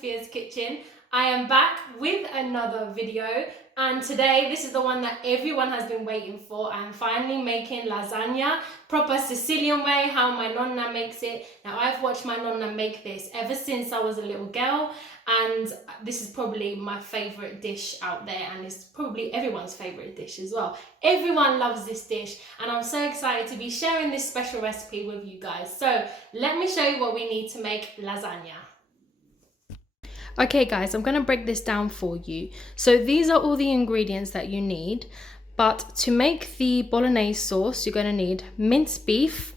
Sofia's Kitchen. I am back with another video, and today this is the one that everyone has been waiting for. I'm finally making lasagna, proper Sicilian way, how my nonna makes it. Now I've watched my nonna make this ever since I was a little girl, and this is probably my favorite dish out there, and it's probably everyone's favorite dish as well. Everyone loves this dish, and I'm so excited to be sharing this special recipe with you guys. So let me show you what we need to make lasagna. Okay guys, I'm gonna break this down for you. So these are all the ingredients that you need, but to make the Bolognese sauce, you're gonna need minced beef,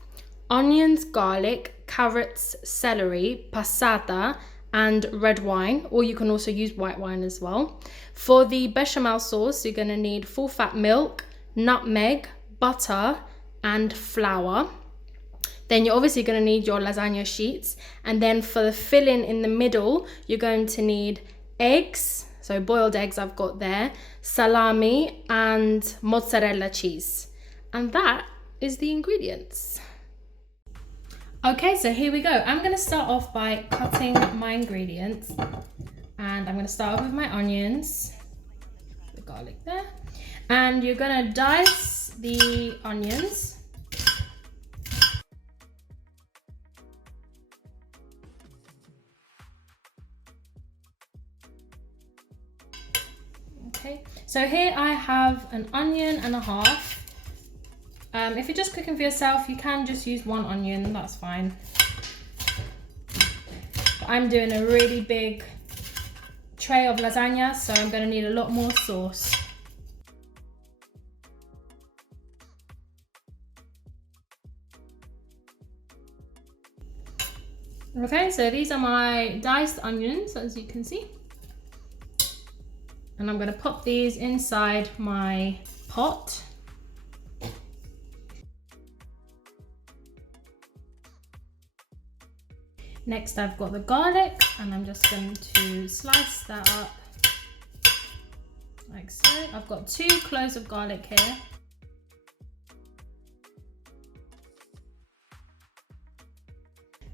onions, garlic, carrots, celery, passata, and red wine, or you can also use white wine as well. For the bechamel sauce, you're gonna need full fat milk, nutmeg, butter, and flour. Then you're obviously going to need your lasagna sheets, and then for the filling in the middle, you're going to need eggs, so boiled eggs I've got there, salami, and mozzarella cheese. And that is the ingredients. Okay, so here we go. I'm going to start off by cutting my ingredients, and I'm going to start off with my onions, the garlic there, and you're going to dice the onions. Okay, so here I have an onion and a half. If you're just cooking for yourself, you can just use one onion, that's fine. But I'm doing a really big tray of lasagna, so I'm going to need a lot more sauce. Okay, so these are my diced onions, as you can see. And I'm going to pop these inside my pot. Next I've got the garlic, and I'm just going to slice that up like so. I've got 2 cloves of garlic here.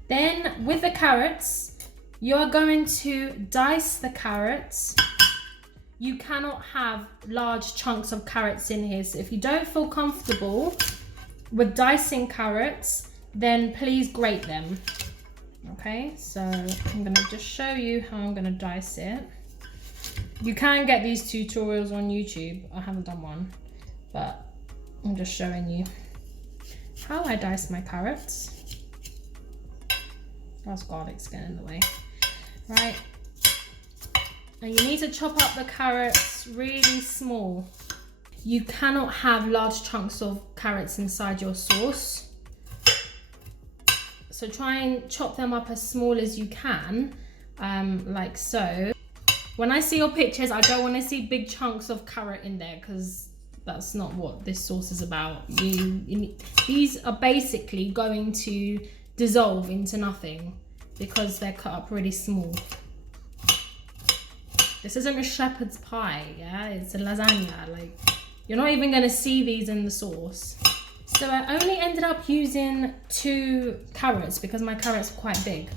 Then with the carrots, you're going to dice the carrots. You cannot have large chunks of carrots in here. So if you don't feel comfortable with dicing carrots, then please grate them. Okay, so I'm gonna just show you how I'm gonna dice it. You can get these tutorials on YouTube. I haven't done one, but I'm just showing you how I dice my carrots. That's garlic's getting in the way. Right. And you need to chop up the carrots really small. You cannot have large chunks of carrots inside your sauce. So try and chop them up as small as you can, like so. When I see your pictures, I don't want to see big chunks of carrot in there, because that's not what this sauce is about. These are basically going to dissolve into nothing because they're cut up really small. This isn't a shepherd's pie, yeah? It's a lasagna. Like, you're not even gonna see these in the sauce. So I only ended up using 2 carrots because my carrots are quite big.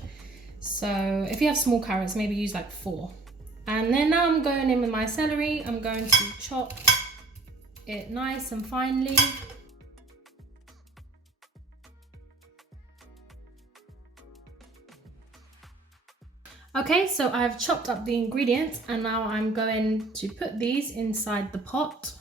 So if you have small carrots, maybe use like 4. And then now I'm going in with my celery. I'm going to chop it nice and finely. Okay, so I've chopped up the ingredients, and now I'm going to put these inside the pot.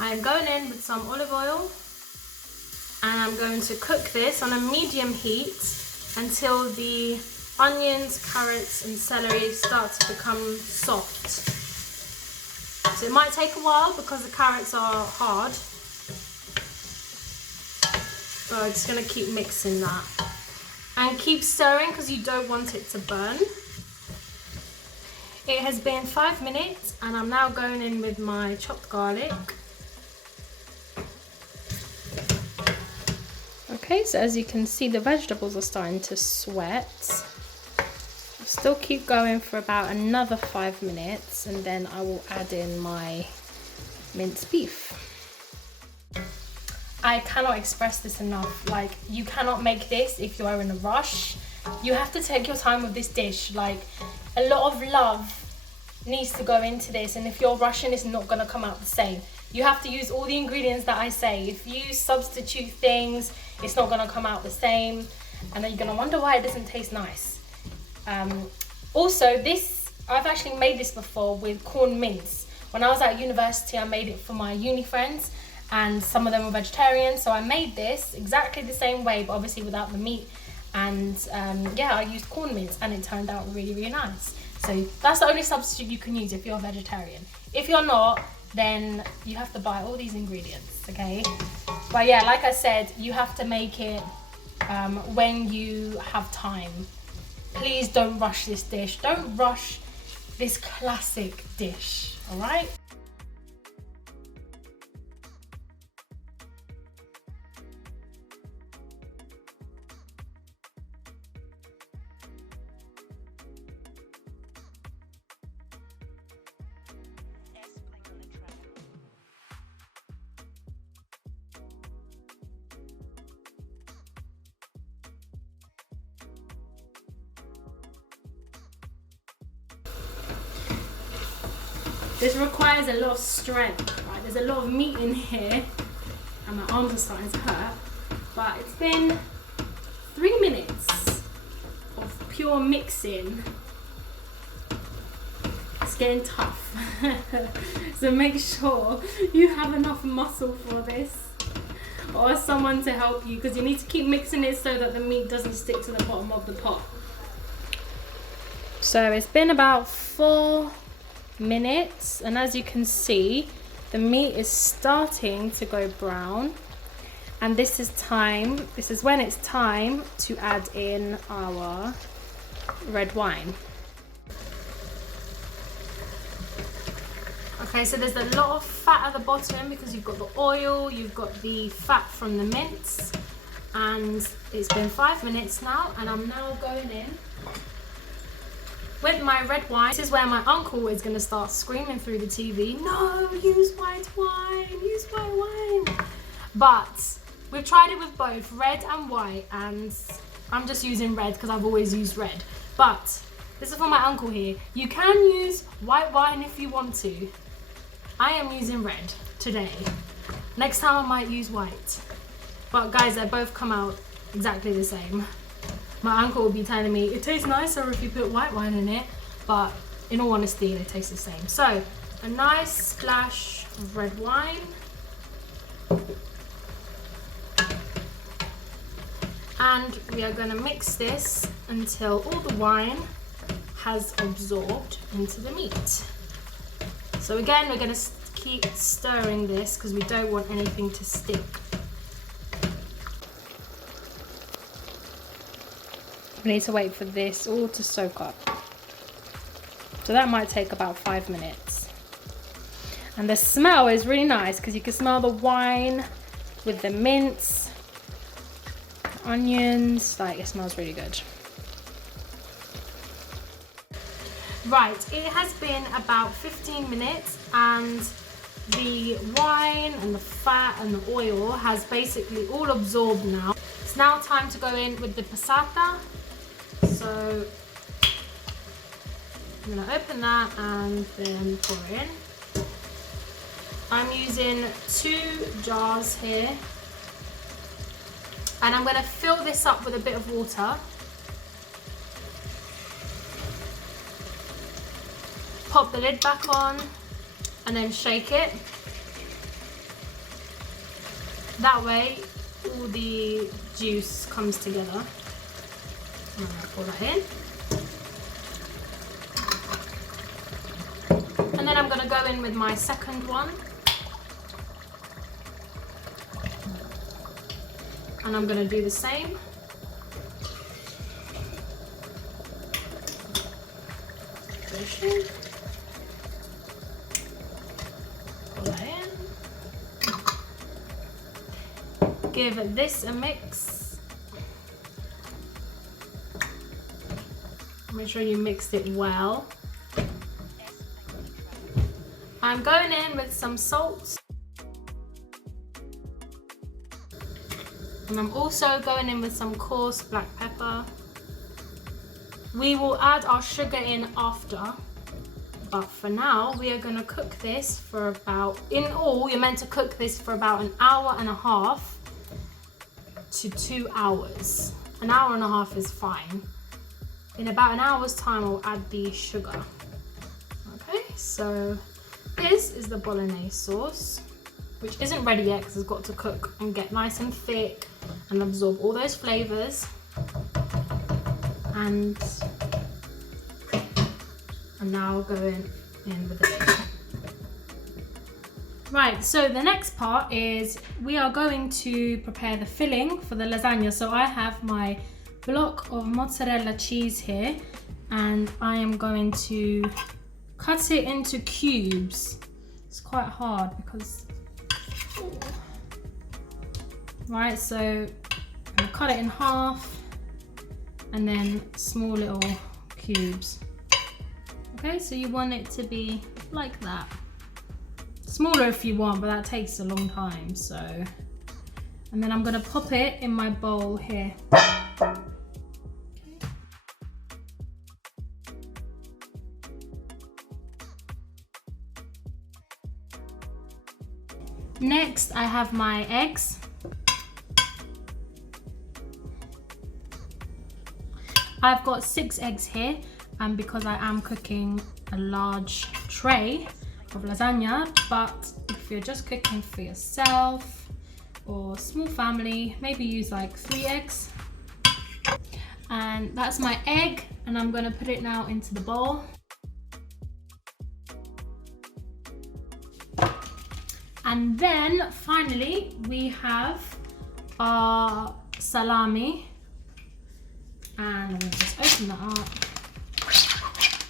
I'm going in with some olive oil, and I'm going to cook this on a medium heat until the onions, carrots, and celery start to become soft. So it might take a while because the carrots are hard. So I'm just going to keep mixing that. And keep stirring because you don't want it to burn. It has been 5 minutes, and I'm now going in with my chopped garlic. Okay, so as you can see, the vegetables are starting to sweat. Still keep going for about another 5 minutes, and then I will add in my minced beef. I cannot express this enough. Like, you cannot make this if you are in a rush. You have to take your time with this dish. Like, a lot of love needs to go into this, and if you're rushing, it's not gonna come out the same. You have to use all the ingredients that I say. If you substitute things, it's not gonna come out the same, and then you're gonna wonder why it doesn't taste nice. Also, I've actually made this before with corn mince. When I was at university, I made it for my uni friends, and some of them were vegetarian, so I made this exactly the same way, but obviously without the meat. And yeah, I used corn mince, and it turned out really, really nice. So that's the only substitute you can use if you're a vegetarian. If you're not, then you have to buy all these ingredients, okay? But yeah, like I said, you have to make it when you have time. Please don't rush this dish. Don't rush this classic dish, all right? This requires a lot of strength, right? There's a lot of meat in here, and my arms are starting to hurt. But it's been 3 minutes of pure mixing. It's getting tough. So make sure you have enough muscle for this, or someone to help you, because you need to keep mixing it so that the meat doesn't stick to the bottom of the pot. So it's been about 4 minutes, and as you can see, the meat is starting to go brown, and this is when it's time to add in our red wine. Okay, so there's a lot of fat at the bottom because you've got the oil, you've got the fat from the mince, and it's been 5 minutes now, and I'm now going in with my red wine. This is where my uncle is going to start screaming through the TV, no, use white wine, use white wine. But we've tried it with both red and white, and I'm just using red because I've always used red. But this is for my uncle here. You can use white wine if you want to. I am using red today. Next time I might use white. But guys, they both come out exactly the same. My uncle will be telling me it tastes nicer if you put white wine in it, but in all honesty, they taste the same. So a nice splash of red wine. And we are going to mix this until all the wine has absorbed into the meat. So again, we're going to keep stirring this because we don't want anything to stick. We need to wait for this all to soak up. So that might take about 5 minutes. And the smell is really nice because you can smell the wine with the mince, the onions, like it smells really good. Right, it has been about 15 minutes and the wine and the fat and the oil has basically all absorbed now. It's now time to go in with the passata. So I'm going to open that and then pour it in. I'm using 2 jars here, and I'm going to fill this up with a bit of water. Pop the lid back on and then shake it. That way all the juice comes together. I'm going to pour that in. And then I'm going to go in with my second one. And I'm going to do the same. Pour that in. Give this a mix. I'm Make sure you mixed it well. I'm going in with some salt. And I'm also going in with some coarse black pepper. We will add our sugar in after, but for now we are going to cook this for about, in all you're meant to cook this for about 1.5 hours to 2 hours. 1.5 hours is fine. In about 1 hour's time I'll add the sugar. Okay, so this is the Bolognese sauce, which isn't ready yet because it's got to cook and get nice and thick and absorb all those flavours. And I'm now going in with the lid. Right, so the next part is we are going to prepare the filling for the lasagna. So I have my block of mozzarella cheese here, and I am going to cut it into cubes. It's quite hard because, right, so I'm gonna cut it in half and then small little cubes. Okay, so you want it to be like that. Smaller if you want, but that takes a long time, so. And then I'm gonna pop it in my bowl here. Next, I have my eggs. I've got 6 eggs here, and because I am cooking a large tray of lasagna, but if you're just cooking for yourself or small family, maybe use like 3 eggs. And that's my egg, and I'm gonna put it now into the bowl. And then finally we have our salami, and I'm gonna just open that up.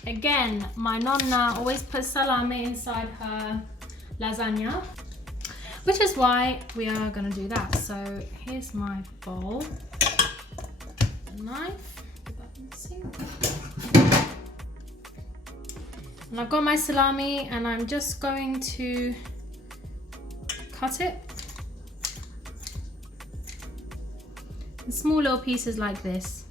Again, my nonna always puts salami inside her lasagna, which is why we are gonna do that. So here's my bowl, a knife, put that in the sink. And I've got my salami, and I'm just going to cut it in small little pieces like this.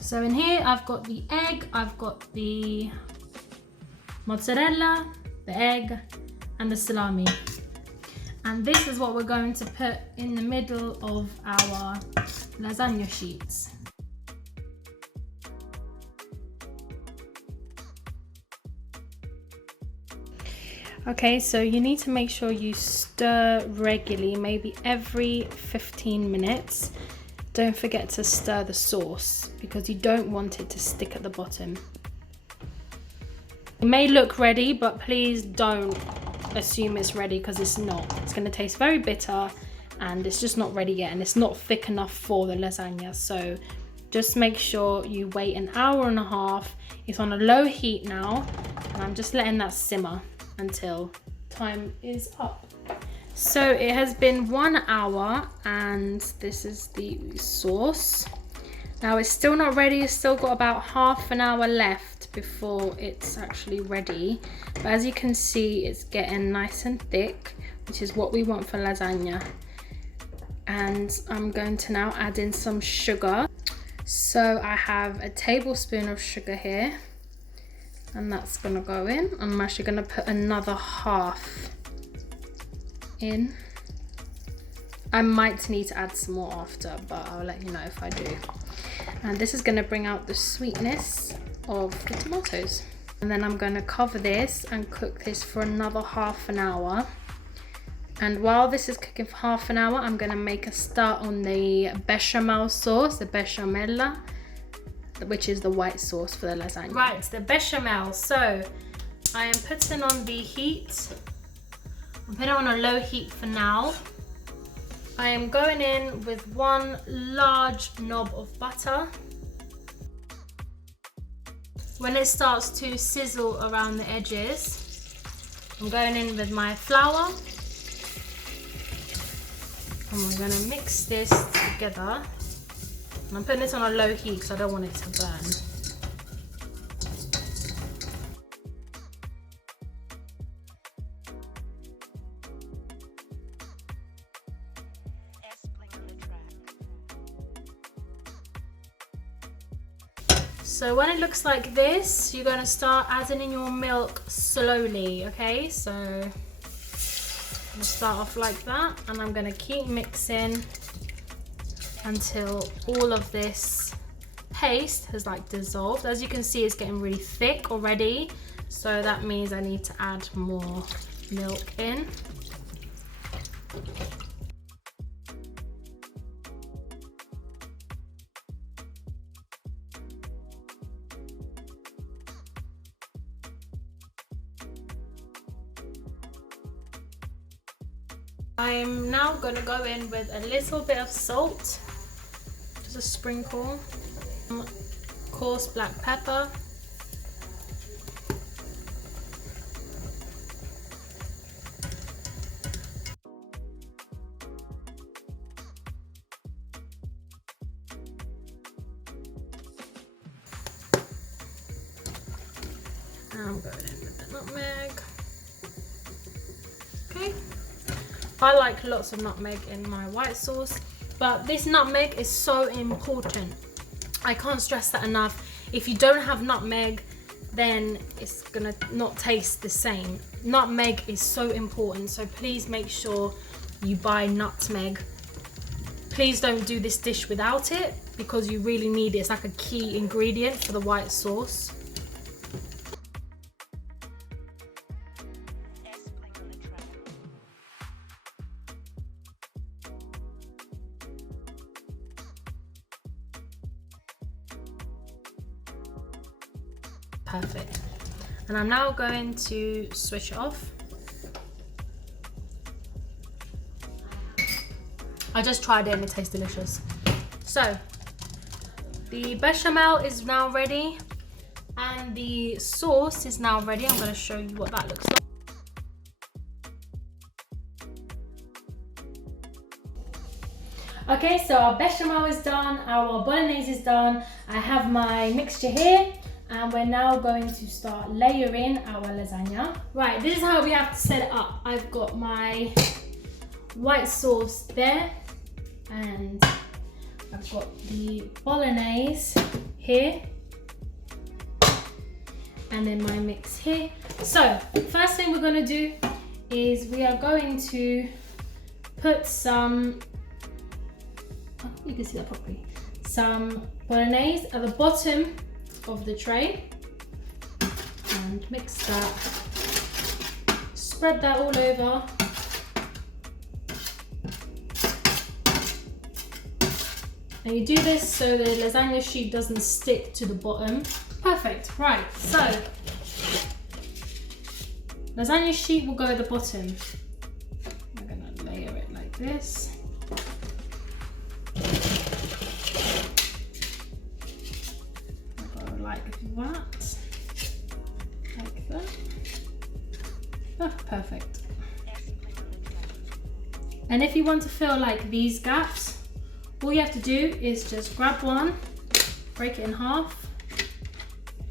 So in here I've got the egg, I've got the mozzarella, the egg, and the salami. And this is what we're going to put in the middle of our lasagna sheets. Okay, so you need to make sure you stir regularly, maybe every 15 minutes. Don't forget to stir the sauce because you don't want it to stick at the bottom. It may look ready, but please don't assume it's ready because it's not. It's going to taste very bitter and it's just not ready yet, and it's not thick enough for the lasagna. So just make sure you wait 1.5 hours. It's on a low heat now, and I'm just letting that simmer until time is up. So it has been 1 hour, and this is the sauce. Now it's still not ready, it's still got about ½ an hour left before it's actually ready. But as you can see, it's getting nice and thick, which is what we want for lasagna. And I'm going to now add in some sugar. So I have a tablespoon of sugar here, and that's gonna go in. I'm actually gonna put another half in. I might need to add some more after, but I'll let you know if I do. And this is going to bring out the sweetness of the tomatoes. And then I'm going to cover this and cook this for another ½ an hour. And while this is cooking for ½ an hour, I'm going to make a start on the bechamel sauce, the bechamel, which is the white sauce for the lasagna. Right, the bechamel. So I am putting on the heat I'm putting it on a low heat for now. I am going in with 1 large knob of butter. When it starts to sizzle around the edges, I'm going in with my flour. And we're going to mix this together. And I'm putting this on a low heat because I don't want it to burn. So when it looks like this, you're going to start adding in your milk slowly, okay? So I'm going to start off like that, and I'm going to keep mixing until all of this paste has like dissolved. As you can see, it's getting really thick already, so that means I need to add more milk in. I'm now going to go in with a little bit of salt, just a sprinkle, coarse black pepper, and I'm going in with the nutmeg. Okay. I like lots of nutmeg in my white sauce, but this nutmeg is so important. I can't stress that enough. If you don't have nutmeg, then it's gonna not taste the same. Nutmeg is so important, so please make sure you buy nutmeg. Please don't do this dish without it, because you really need it. It's like a key ingredient for the white sauce. Perfect. And I'm now going to switch it off. I just tried it and it tastes delicious. So the bechamel is now ready and the sauce is now ready. I'm going to show you what that looks like. Okay, so our bechamel is done, our bolognese is done. I have my mixture here. And we're now going to start layering our lasagna. Right, this is how we have to set it up. I've got my white sauce there, and I've got the bolognese here, and then my mix here. So, first thing we're gonna do is we are going to put some, oh, you can see that properly, some bolognese at the bottom of the tray, and mix that, spread that all over, and you do this so the lasagna sheet doesn't stick to the bottom. Perfect. Right, so lasagna sheet will go at the bottom. We're gonna layer it like this. Like that, like that. Oh, perfect. And if you want to fill like these gaps, all you have to do is just grab one, break it in half,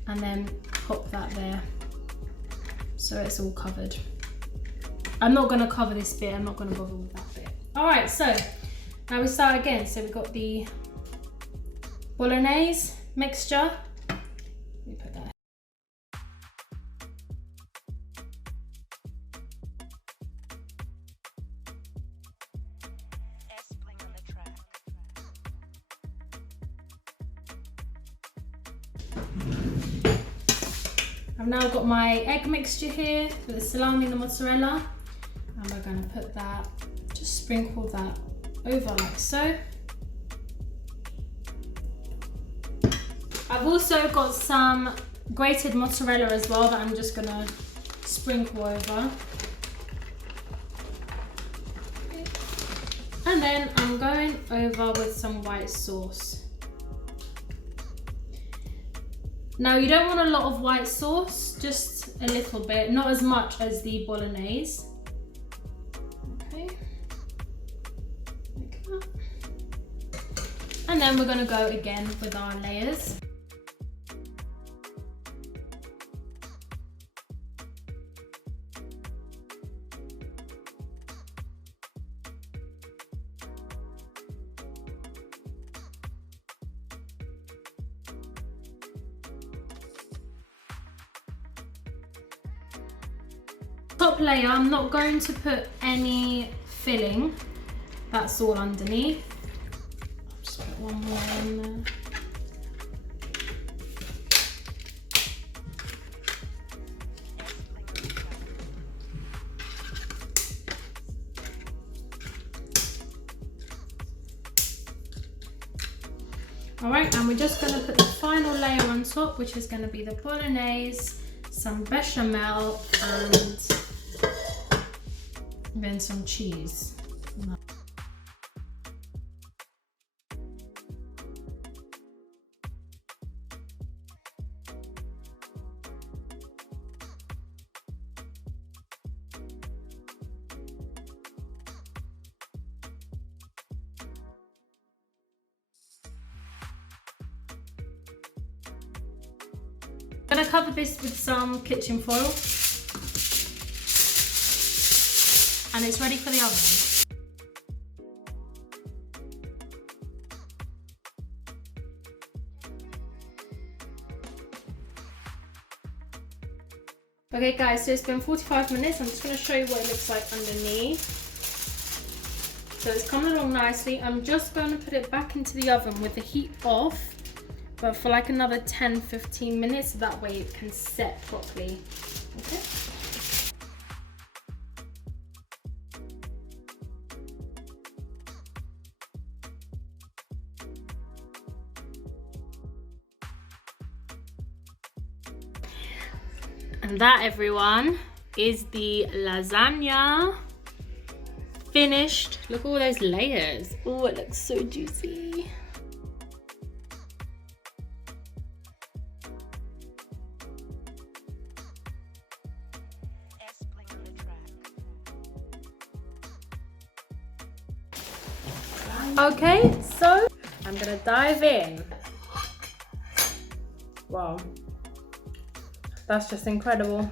and then pop that there, so it's all covered. I'm not going to cover this bit, I'm not going to bother with that bit. Alright, so now we start again. So we've got the bolognese mixture. We put that. I've now got my egg mixture here with the salami and the mozzarella, and we're going to put that, just sprinkle that over like so. I've also got some grated mozzarella as well that I'm just going to sprinkle over. And then I'm going over with some white sauce. Now you don't want a lot of white sauce, just a little bit, not as much as the bolognese. Okay, like that. And then we're going to go again with our layers. Top layer, I'm not going to put any filling, that's all underneath. I'll just put one more in there. Alright, and we're just going to put the final layer on top, which is going to be the bolognese, some bechamel, and then some cheese. I'm going to cover this with some kitchen foil. And it's ready for the oven. Okay guys, so it's been 45 minutes. I'm just going to show you what it looks like underneath. So it's coming along nicely. I'm just going to put it back into the oven with the heat off, but for like another 10-15 minutes, so that way it can set properly. Okay. And that, everyone, is the lasagna finished. Look at all those layers. Oh, it looks so juicy. Okay, so I'm gonna dive in. Wow. That's just incredible.